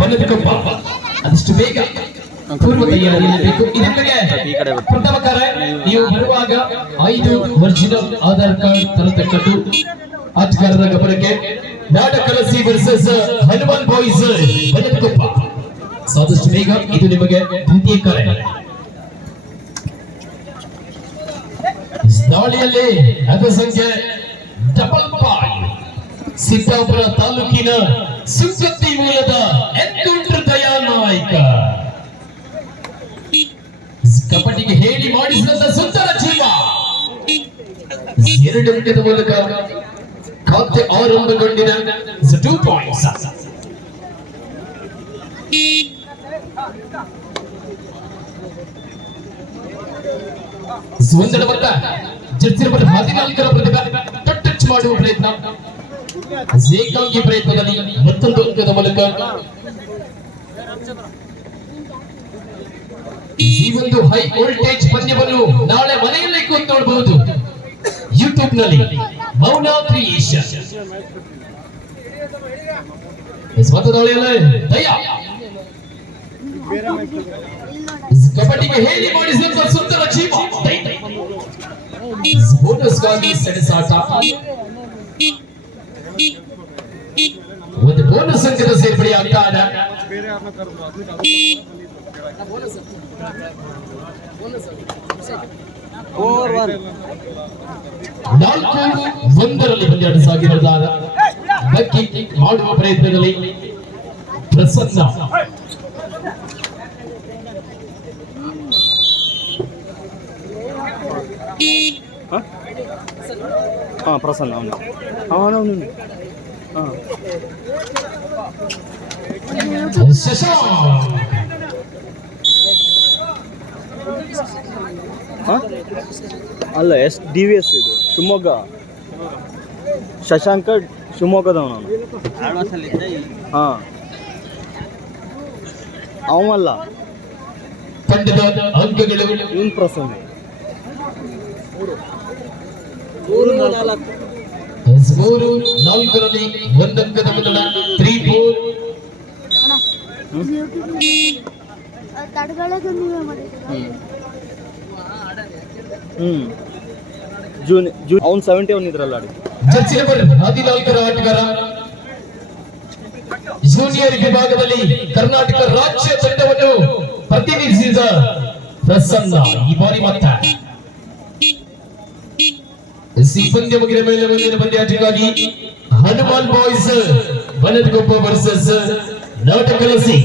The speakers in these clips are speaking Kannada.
ಬನ್ನದಕೊಪ್ಪ ಅದಷ್ಟು ಬೇಗ ಪೂರ್ವ ತಯಾರಿ ಇರಬೇಕು ಇದಕ್ಕೆ ಬರ್ತೀನಿ. ನೀವು ಬರುವಾಗ ಐದು ಒರಿಜಿನಲ್ ಆಧಾರ್ ಕಾರ್ಡ್ ತರತಕ್ಕದ್ದು ಆಟಗಾರರ ಗಮನಕ್ಕೆ. Nadakalasi versus Hanuman boys Bannadakoppa ಸಾದಷ್ಟು ಬೇಗ ಇದು ನಿಮಗೆ ದ್ವಿತೀಯ ಕರೆ. ದಾಳಿಯಲ್ಲಿ ಅದ ಸಂಖ್ಯೆ ಡಬಲ್ ಪಾಯ್ ಸಿದ್ದಾಪುರ ತಾಲೂಕಿನ ಸುಗತ್ತಿ ಮೂಲದ ಎರಡು ಅಂಕದ ಮೂಲಕ ಖಾತೆ ಆರಂಭಗೊಂಡಿದೆ ಟೂ ಪಾಯಿಂಟ್ಸ್ ಒಂದರ ಬರ್ತ ಜರ್ಸಿ ನಂಬರ್ ಹದಿನಾಲ್ಕರ ಪ್ರತಿಭೆ ಟಚ್ ಮಾಡುವ ಪ್ರಯತ್ನ. ಏಕಾಂಗಿ ಪ್ರಯತ್ನದಲ್ಲಿ ಮತ್ತೊಂದು ಅಂಕದ ಮೂಲಕ ಈ ಒಂದು ಹೈ ವೋಲ್ಟೇಜ್ ಪಂದ್ಯವನ್ನು ನಾಳೆ ಮನೆಯಲ್ಲೇ ಕೂತು ನೋಡಬಹುದು ಯೂಟ್ಯೂಬ್ ನಲ್ಲಿ ಮೌನ ಕ್ರಿಯೇಷನ್ ಮತದಾಳಿಯಲ್ಲಿ ದಯ ಕಬಡ್ಡಿಗೆ ಹೇಳಿ ಮಾಡಿಸಿದಂತ ಸುಂದರ ಜೀವ ಬೋನಸ್ಗಾಗಿ ಸೆಣಸಾಟ ಒಂದು ಬೋನಸ್ ಅಂಕದ ಸೇರ್ಪಡೆ ಆಗ್ತಾ ಇದೆ ಫೋರ್ ಒನ್ ನಾಲ್ಕು ಒಂದರಲ್ಲಿ ಪಂದ್ಯಾಟ ಸಾಗಿರೋದಾದ ಧಕ್ಕಿ ಮಾಡುವ ಪ್ರಯತ್ನದಲ್ಲಿ ಪ್ರಸನ್ನ ಹಾಂ ಪ್ರಸನ್ನ ಅವನು ಅವನವನು ಹಾಂ ಶಶಾಂಕ್ ಹಾಂ ಅಲ್ಲ ಎಸ್ ಡಿ ವಿ ಎಸ್ ಇದು ಶಿವಮೊಗ್ಗ. ಶಶಾಂಕ ಶಿವಮೊಗ್ಗದವನು ಹಾಂ. ಅವಲ್ಲ ಇವನ್ ಪ್ರಸನ್ನ ಮೂರು ನಾಲ್ಕರಲ್ಲಿ ಒಂದಂಕದ ಮೊದಲ ತ್ರೀ ಫೋರ್ ತಡಗಳದು ನೀವೇ ಮಾಡಿದ್ದೀರಾ? ಜೂನ್ ಜೂನ್, ಅವ್ನು ಸೆವೆಂಟಿ ಒನ್ ಇದ್ರಲ್ಲ ಆಡಿ. ಹದಿನಾಲ್ಕರ ಜೂನಿಯರ್ ವಿಭಾಗದಲ್ಲಿ ಕರ್ನಾಟಕ ರಾಜ್ಯ ತಂಡವನ್ನು ಪ್ರತಿನಿಧಿಸಿದ ಪ್ರಸನ್ನ ಈ ಬಾರಿ ಮತ್ತೆ. ಪಂದ್ಯ ಮುಗಿದ ಮೇಲೆ ಮುಂದಿನ ಪಂದ್ಯಾಟಕ್ಕಾಗಿ ಹನುಮಾನ್ ಬಾಯ್ಸ್ ಬನದಗೊಪ್ಪ ವರ್ಸಸ್ ನಾಟಕಲಸಿ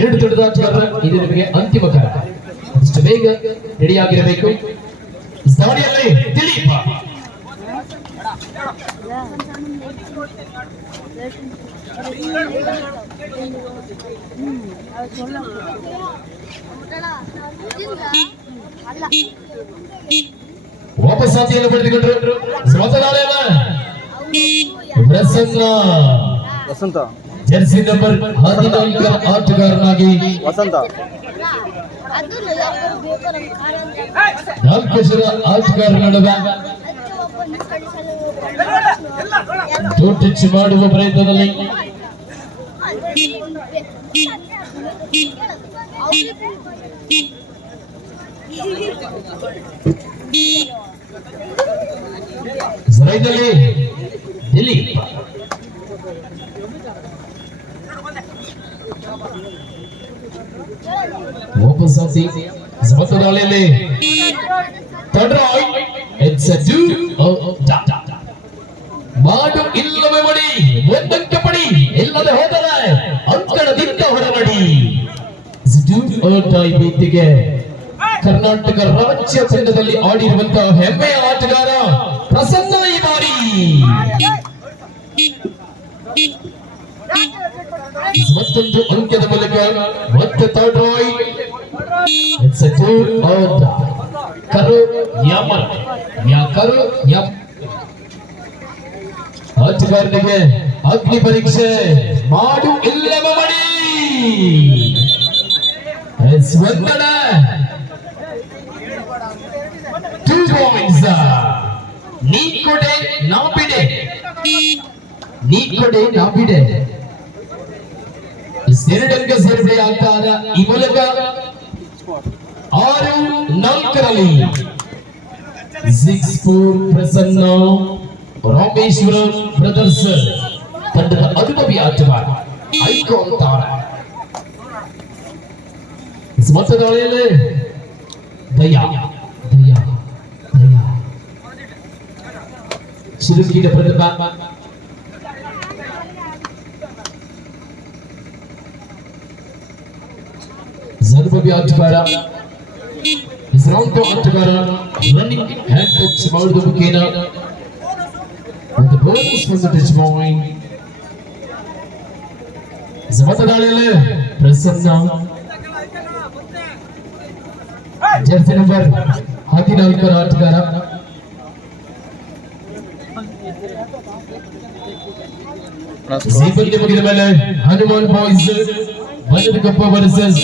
ಎರಡು ದೊಡ್ಡದಾಟಗಾರ ಇದು ನಿಮಗೆ ಅಂತಿಮ ಕಾರ್ಯ. ಇಷ್ಟು ಬೇಗ ರೆಡಿಯಾಗಿರಬೇಕು ದಾಳಿಯಲ್ಲಿ ದಿಲೀಪ ಅಲ್ಲ ವಾಪಸ್ ಸಾತಿಯನ್ನು ಪಡೆದುಕೊಂಡ್ರು ಮೊದಲಾಳೆಯಲ್ಲ ಪ್ರಸನ್ನ ವಸಂತ ಜರ್ಸಿ ನಂಬರ್ ಹದಿನಾಲ್ಕರ ಆಟಗಾರನಾಗಿ ವಸಂತ ಅದು ಯಾರು ಬೇಕು ನಮ್ಗೆ ಕಾಣಂತ ನಾಲ್ಕು ನಡುವೆ ಒಬ್ಬನ ಕಳಿಸಲು ಟೂ ಮಾಡುವ ಪ್ರಯತ್ನದಲ್ಲಿ. ದಿಲೀಪ್. ವಾಪಸ್ ಸಾತಿ ಸಮತ ದಾಳಿಯಲ್ಲಿ ತಡ್ರಾಯ್ ಇಟ್ಸ್ ಅ ಡೂ ಮಾಡು ಇಲ್ಲವೇ ಮಡಿ ಒಂದಂಕ ಪಡಿ ಇಲ್ಲದೆ ಹೋದರೆ ಅಂಕಣದಿಂದ ಹೊರಬಡಿ ಬೇತಿಗೆ ಕರ್ನಾಟಕ ರಾಜ್ಯ ತಂಡದಲ್ಲಿ ಆಡಿರುವಂತಹ ಹೆಮ್ಮೆಯ ಆಟಗಾರ ಪ್ರಸನ್ನ ಈ ಬಾರಿ ಮತ್ತೊಂದು ಅಂಕದ ಮೂಲಕ ಮತ್ತೆ ತಡ್ರಾಯ್ ಇಟ್ಸ್ ಅ ಟೂ ಔಟ್ ಕರು ಯಮನ್ ಯಾ ಕರು ಯಮ್ ಆಟಗಾರನಿಗೆ ಅಗ್ನಿ ಪರೀಕ್ಷೆ ಮಾಡು ಇಲ್ಲವ ಮಡಿ ಎಸ್ ಒಂದಡ ಟೂ ಪಾಯಿಂಟ್ಸ್ ನೀ ಕೊಡೆ ನಾ ಬಿಡೆ ನೀ ಕೊಡೆ ನಾ ಬಿಡೆ ಎರಡಂಕ ಸೇರ್ಪಡೆ ಆಗ್ತಾರ ಈ ಮೂಲಕ ಆರು ನಾಲ್ಕರಲ್ಲಿ six four Prasanna Rameshwara brothers ತಂಡದ ಅನುಭವಿ ಆಟಗಾರ ಐಕೋ ಅಂತಾರ ಮೊತ್ತದಾಳಿಯಲ್ಲಿ ದಯಾ ದಯಾ ದಯಾ ಚಿರುಕಿನ ಪ್ರತಿಭಾ ಅನುಭವಿ ಆಟಗಾರ ಹೆಸರಾಂತ ಆಟಗಾರ ರನ್ನಿಂಗ್ ಹ್ಯಾಂಡ್ ಟಚ್ ಮಾಡಿದ ಮುಖೇನ ಒಂದು ಬೋನಸ್ ಒಂದು ಟಚ್ ಪಾಯಿಂಟ್ ಮತದಾಳಿಯಲ್ಲಿ ಪ್ರಸನ್ನ ಜರ್ಸಿ ನಂಬರ್ ಹದಿನಾಲ್ಕರ ಆಟಗಾರ ಜೀವನ್ಯ ಮುಗಿದ ಮೇಲೆ ಹನುಮಾನ್ ಬಾಯ್ಸ್ ಬನ್ನದ ಕಪ್ಪ ವರ್ಸಸ್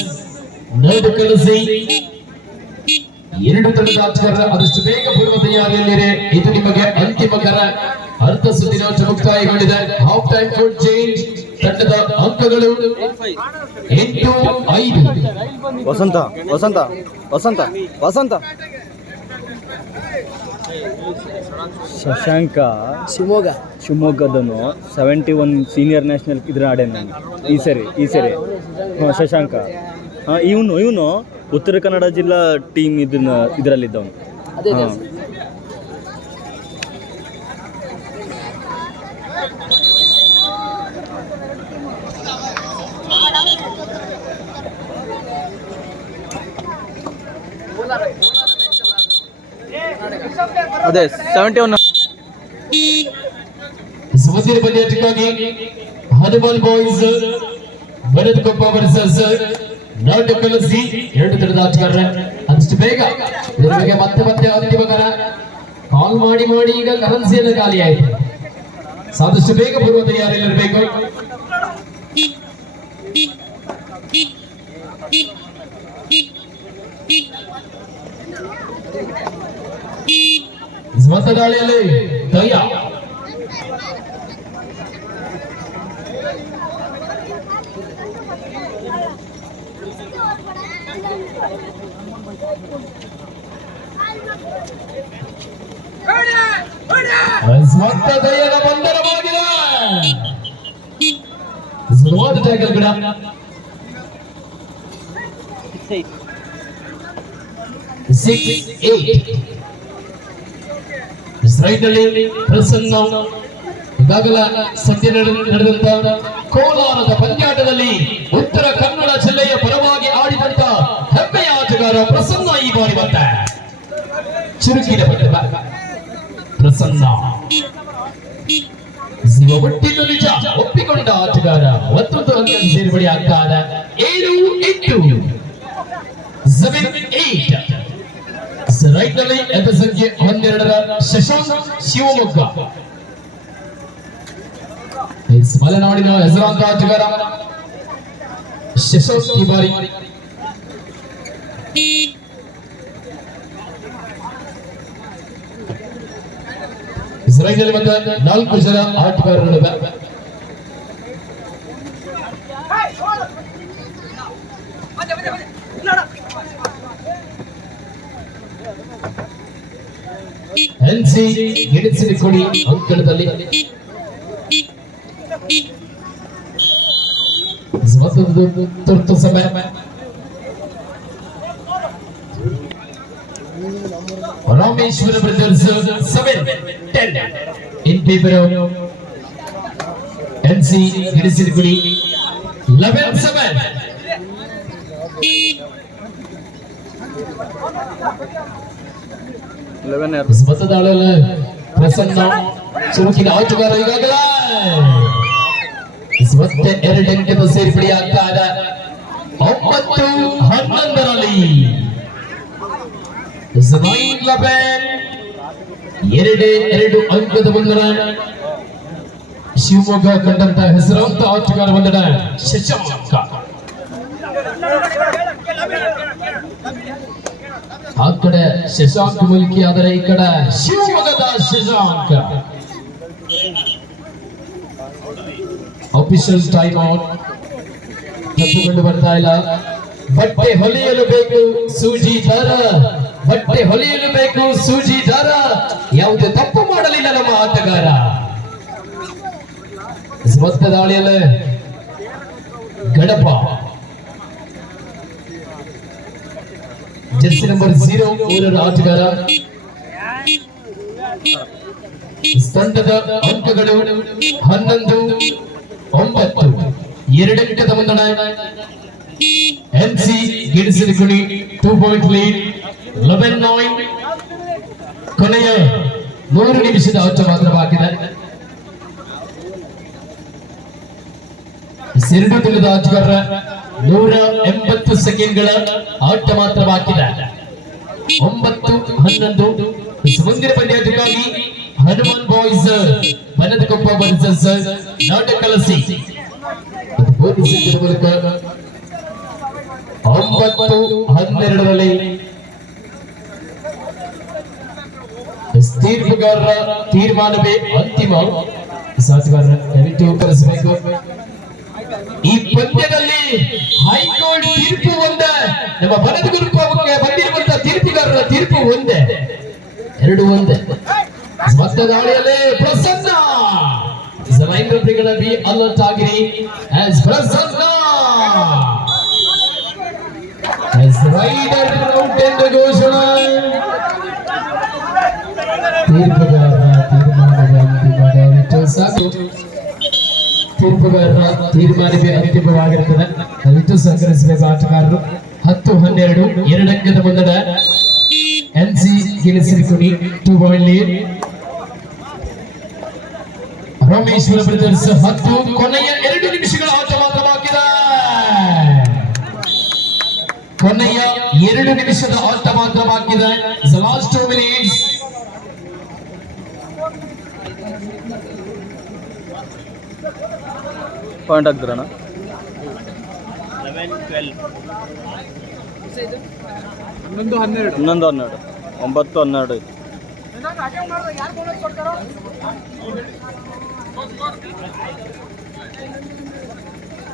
ನಡು ಕಲಸಿ ಎರಡು ತಂಡದ ಆಟಗಾರರ ಆದಷ್ಟು ಬೇಗ ಪೂರ್ವ ತಯಾರಿಯಲ್ಲಿದೆ. ಇದು ನಿಮಗೆ ಅಂತಿಮ ಕರ. ಅರ್ಧ ಸುತ್ತಿನ ಮುಕ್ತಾಯಗೊಂಡಿದೆ ಹಾಫ್ ಟೈಮ್ ಫುಡ್ ಚೇಂಜ್ ತಂಡದ ಅಂಕಗಳು ಎಂಟು ಐದು. ವಸಂತ ವಸಂತ ವಸಂತ ವಸಂತ. ಶಶಾಂಕ ಶಿವಮೊಗ್ಗ. ಶಿವಮೊಗ್ಗದನು ಸೆವೆಂಟಿ ಒನ್ ಸೀನಿಯರ್ ನ್ಯಾಷನಲ್ ಇದ್ರ ಆಡ್ಯಾನ ನಾನು ಈ ಸರಿ ಈ ಸರಿ. ಹಾಂ ಶಶಾಂಕ. ಹಾಂ ಇವನು ಇವನು ಉತ್ತರ ಕನ್ನಡ ಜಿಲ್ಲಾ ಟೀಮ್ ಇದನ್ನ ಇದರಲ್ಲಿದ್ದವನು. ಹಾಂ. ಅದೇ ಸೆವೆಂಟಿ ಒನ್ ಸಮಸ್ಯೆ ಪಂದ್ಯಾಟಕ್ಕಾಗಿ Hanuman boys Bharat Koppa versus Nadakalasi, ಎರಡು ತಂಡದ ಆಟಗಾರರ ಅದಷ್ಟು ಬೇಗ. ಇದ್ರ ಬಗ್ಗೆ ಮತ್ತೆ ಮತ್ತೆ ಅಂತಿಮ ಕರ. ಕಾಲ್ ಮಾಡಿ ಮಾಡಿ ಈಗ ಕರೆನ್ಸಿಯನ್ನು ಖಾಲಿ ಆಯಿತು. ಸಾದಷ್ಟು ಬೇಗ ಪೂರ್ವ ತಯಾರಿಯಲ್ಲಿರಬೇಕು ಸ್ವಂತ ದಾಳಿಯಲ್ಲಿ ದಯದ ಈಗಾಗಲೇ ಸದ್ಯ ನಡೆದ- ನಡೆದಂತ ಕೋಲಾರದ ಪಂದ್ಯಾಟದಲ್ಲಿ ಉತ್ತರ ಕನ್ನಡ ಜಿಲ್ಲೆಯ ಪರವಾಗಿ ಆಟಗಾರ ಪ್ರಸನ್ನ ಈ ಬಾರಿ ಬಂದ ಚುರುಕಿನ ಪಟ್ಟದ ಪ್ರಸನ್ನ ಶಿವ ಒಟ್ಟಿನ ನಿಜ ಒಪ್ಪಿಕೊಂಡ ಆಟಗಾರ ಮತ್ತೊಂದು ಅಂಕ ಸೇರ್ಪಡೆ ಆಗ್ತಾದ ಏಳು ಎಂಟು ಸೆವೆನ್ ಏಟ್ ರೈಟ್ನಲ್ಲಿ ಎದ್ದ ಸಂಖ್ಯೆ ಹನ್ನೆರಡರ ಶಶಾಂಕ್ ಶಿವಮೊಗ್ಗ ಎಸ್ ಮಲೆನಾಡಿನ ಹೆಸರಾಂತ ಆಟಗಾರ ಶಶಾಂಕ್ ಈ ಬಾರಿ ಇಸ್ರಾಯೇಲ್ ಮತ್ತೆ ನಾಲ್ಕು ಜನ ಆಟಗಾರರು ಎನ್ಸಿ ಗೆಡಿಸಿದ ಕೊಡಿ ಅಂಕಣದಲ್ಲಿ. ಮತ್ತೊಂದು ತುರ್ತು ಸಮಯ. Rameshwara brothers seven ten in favour NC ಗೆಡಿಸಿದ ಕೊಡಿ ಲೆವೆನ್ ಸೆವೆನ್ ಲೆವೆನ್ ಮತದಾಳಲ್ಲ ಪ್ರಸನ್ನ ಚುರುಕಿನ ಆಟಗಾರ ಈಗಾಗಲೇ ಮತ್ತೆ ಎರಡು ಅಂಕದ ಸೇರ್ಪಡೆ ಆಗ್ತಾ ಇದೆ ಒಂಬತ್ತು ಹನ್ನೊಂದರಲ್ಲಿ ನೈನ್ ಲೆವೆನ್ ಎರಡೇ, ಎರಡು ಅಂಕದ ಬಂದರ ಶಿವಮೊಗ್ಗ ಕಂಡಂತ ಹೆಸರಾಂತ ಆಟಗಾರ ಬಂದಡ ಶಶಾಂಕ. ಆ ಕಡೆ ಶಶಾಂಕ್ ಮುಲ್ಕಿ, ಆದರೆ ಈ ಕಡೆ ಶಿವಮೊಗ್ಗದ ಶಶಾಂಕ್. ಅಫಿಷಿಯಲ್ ಟೈಮ್ ಔಟ್ ತಪ್ಪುಕೊಂಡು ಬರ್ತಾ ಇಲ್ಲ. ಬಟ್ಟೆ ಹೊಲಿಯಲು ಬೇಕು, ಸೂಜಿ ದಾರ. ಬಟ್ಟೆ ಹೊಲಿಯಲು ಬೇಕು, ಸೂಜಿ ದಾರ. ಯಾವುದೇ ತಪ್ಪು ಮಾಡಲಿಲ್ಲ ನಮ್ಮ ಆಟಗಾರ. ಮೊತ್ತ ದಾಳಿಯಲ್ಲಿ ಗಡಪ. ಜರ್ಸಿ ನಂಬರ್ ಜೀರೋ ಮೂರರ ಆಟಗಾರ. ತಂಡದ ಅಂಕಗಳು ಹನ್ನೊಂದು, ಒಂಬತ್ತು. ಎರಡಂಕದ ಮುನ್ನಡೆ. ಎನ್ ಸಿ ಗಿಡಿಸಿದ ಕುಣಿ ಟೂ ಪಾಯಿಂಟ್ ಲೀಡ್ ಕೊನೆಯ ಮೂರು ನಿಮಿಷದ ಆಟ ಮಾತ್ರ ಬಾಕಿದೆ ಸೆರಡು ತುಳಿದ ಆಟಗಾರರ ನೂರ ಎಂಬತ್ತು ಸೆಕೆಂಡ್ಗಳ ಆಟ ಮಾತ್ರ ಬಾಕಿದೆ ಒಂಬತ್ತು, ಹನ್ನೊಂದು ಮುಂದಿನ ಪಂದ್ಯಾಟಕ್ಕಾಗಿ ಹನುಮಾನ್ ಬಾಯ್ಸ್ ಬನದಕೊಪ್ಪ ವರ್ಸಸ್ ನಾಟಕಲಸಿ ಮೂಲಕ ಒಂಬತ್ತು, ಹನ್ನೆರಡರಲ್ಲಿ ತೀರ್ಪುಗಾರರ ತೀರ್ಮಾನವೇ ಅಂತಿಮ. ದಯವಿಟ್ಟು ಕರೆಸಬೇಕು ಈ ಪಂದ್ಯದಲ್ಲಿ ಹೈಕೋರ್ಟ್ ತೀರ್ಪು ಒಂದೇ. ನಮ್ಮ ಬನದ ಗುರುಪಕ್ಕೆ ಬಂದಿರುವಂತಹ ತೀರ್ಪುಗಾರರ ತೀರ್ಪು ಒಂದೇ. ಎರಡು ಒಂದೇ. ಮತ್ತೆ ಪ್ರಸನ್ನ. ಸಮಯ ಬಿ ಅಲರ್ಟ್ ಆಗಿರಿ as Prasanna as raider out ಎಂದು ಘೋಷಣೆ ತೀರ್ಪುಗಾರರ ತೀರ್ಮಾನದ ಅಂತಿಮ ದಯವಿಟ್ಟು ಸಾಕು ತೀರ್ಪುಗಾರರ ತೀರ್ಮಾನವೇ ಅಂತಿಮವಾಗಿರುತ್ತದೆ ದಯವಿಟ್ಟು ಸಹಕರಿಸಬೇಕು ಆಟಗಾರರು ಹತ್ತು ಹನ್ನೆರಡು ಎರಡಂಕದ ಮುನ್ನಡ N C ಗಿಣಿಸಿರಿಕುಣಿ two point lead Rameshwara brothers ಹತ್ತು ಕೊನೆಯ ಎರಡು ನಿಮಿಷಗಳ ಆಟ ಮಾತ್ರ ಬಾಕಿದೆ ಕೊನೆಯ ಎರಡು ನಿಮಿಷದ ಆಟ ಮಾತ್ರ ಬಾಕಿದೆ ಲಾಸ್ಟ್ ಟೂ ಮಿನಿಟ್ಸ್ ಪಾಯಿಂಟ್ ಆಗ್ತೀರಣ್ಣ ಹನ್ನೊಂದು ಹನ್ನೆರಡು. ಒಂಬತ್ತು ಹನ್ನೆರಡು ಐತಿ.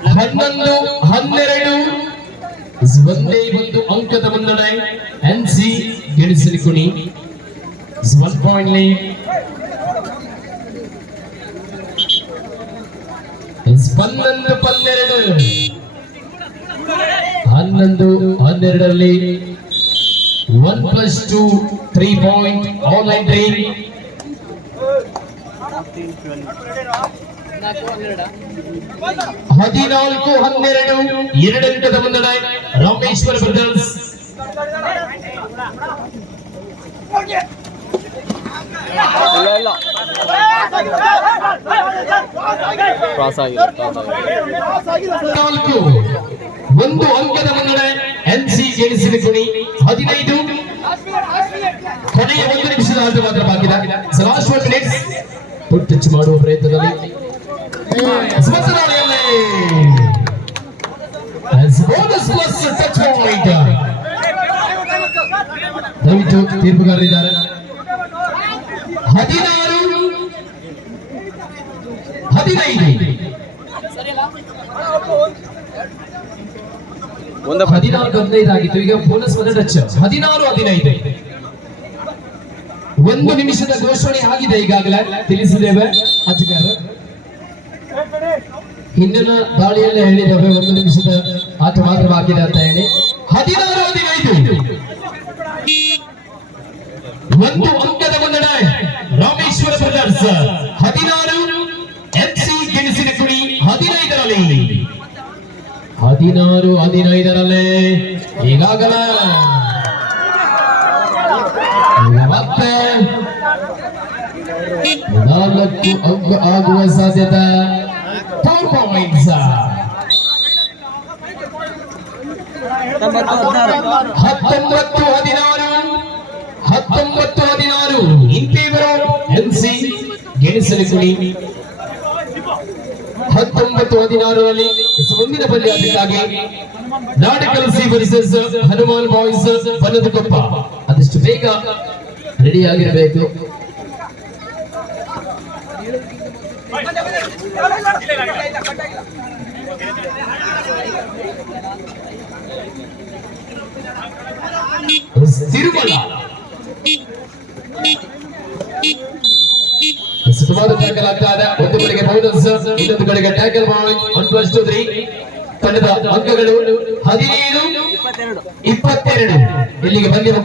ಹನ್ನೊಂದು ಹನ್ನೆರಡು. ಒಂದೇ ಒಂದು ಅಂಕದ ಮುನ್ನಡೆ ಎನ್ ಸಿ ಗೆಣಿಸಲಿಕುಣಿ ಒನ್ ಪಾಯಿಂಟ್ ಲೀಡ್ ಹನ್ನೊಂದು ಪನ್ನೆರಡು. ಹನ್ನೊಂದು, ಹನ್ನೆರಡರಲ್ಲಿ one plus two three point online three ಹದಿನಾಲ್ಕು ಹನ್ನೆರಡು ಎರಡಂಕದ ಮುನ್ನಡೆ ರಾಮೇಶ್ವರ ಬ್ರದರ್ಸ್. ನಾಲ್ಕು ಒಂದು ಅಂಕದ ಮುನ್ನಡೆ ಎನ್ ಸಿ ಗೆಣಿಸಿದ ಕುಣಿ ಹದಿನೈದು. ಕೊನೆಯ ಒಂದು ನಿಮಿಷದ ಆಟ ಮಾತ್ರ ಬಾಕಿದೆ ಲಾಸ್ಟ್ ಒನ್ ಮಿನಿಟ್ಸ್ ಮಾಡುವ ಪ್ರಯತ್ನದಲ್ಲಿ. ದಯವಿಟ್ಟು ತೀರ್ಪುಗಾರರಿದ್ದಾರೆ. ಹದಿನಾರು, ಹದಿನೈದು. ಒಂದು ಹದಿನಾಲ್ಕು ಹದಿನೈದು ಆಗಿತ್ತು. ಈಗ ಬೋನಸ್ ಒಂದು ಟಚ್ ಹದಿನಾರು, ಹದಿನೈದು. ಒಂದು ನಿಮಿಷದ ಘೋಷಣೆ ಆಗಿದೆ ಈಗಾಗಲೇ. ತಿಳಿಸಿದ್ದೇವೆ. ಅಧಿಕಾರ. ಹಿಂದಿನ ದಾಳಿಯಲ್ಲೇ ಹೇಳಿದ್ದೇವೆ ಒಂದು ನಿಮಿಷದ ಆಟ ಮಾತ್ರ ಬಾಕಿದೆ ಅಂತ ಹೇಳಿ. ಹದಿನಾರು ಹದಿನೈದು. ಒಂದು ಅಂಕದ ಮುನ್ನಡೆ ರಾಮೇಶ್ವರ ಬ್ರದರ್ಸ್ ಹದಿನಾರು ಎಫ್ಸಿ ಗೆಣಸಿನ ಕುಡಿ ಹದಿನೈದರಲ್ಲಿ. ಹದಿನಾರು, ಹದಿನೈದರಲ್ಲಿ ಈಗಾಗಲೇ. ಈಗ ಮತ್ತೆ ನಾಲ್ಕು ಅಂಕ ಆಗುವ ಸಾಧ್ಯತೆ. ಪಾಯಿಂಟ್ಸ್ ಹತ್ತೊಂಬತ್ತು ಹದಿನಾರು ಹತ್ತೊಂಬತ್ತು ಹದಿನಾರು. ಇಂತಿವರು ಎನ್ಸಿ ಗೆಣಿಸಲಿ ಕುಡಿ. ಹತ್ತೊಂಬತ್ತು ಹದಿನಾರರಲ್ಲಿ ಮುಂದಿನ ಪಂದ್ಯಾಟಕ್ಕಾಗಿ ನಾಡಿಕಲ್ C versus Hanuman boys Banadakoppa ಆದಷ್ಟು ಬೇಗ ರೆಡಿ ತಿರುಮಲ ಸುಮಾರು ಟ್ಯಾಕಲ್ ಆಗ್ತಾ ಇದೆ. ಒಂದು ಕಡೆಗೆ ಇನ್ನೊಂದು ಕಡೆಗೆ ಟ್ಯಾಕಲ್ ಮಾಡಿ ಒನ್ ಪ್ಲಸ್ ಟು ತ್ರೀ ತಂಡದ ಅಂಕಗಳು ಹದಿನೈದು, ಇಪ್ಪತ್ತೆರಡು. ಇಲ್ಲಿಗೆ ಬಂದಿರುವ